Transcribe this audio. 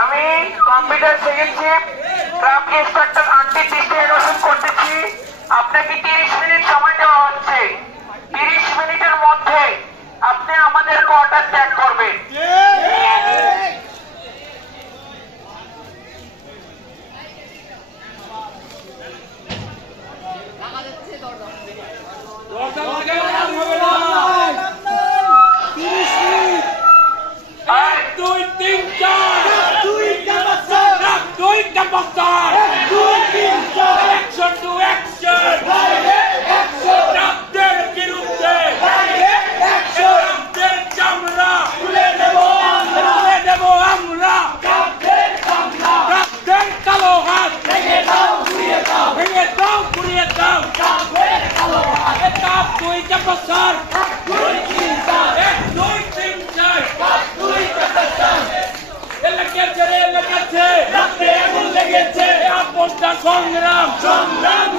আমি computer second shift craft instructor aunty দৃষ্টি আকর্ষণ করতেছি। আপনাকে 30 মিনিট সময় দেওয়া হচ্ছে। 30 মিনিটের মধ্যে আপনি আমাদের কোয়ার্টার ত্যাগ করবেন। সংগ্রাম সংগ্রাম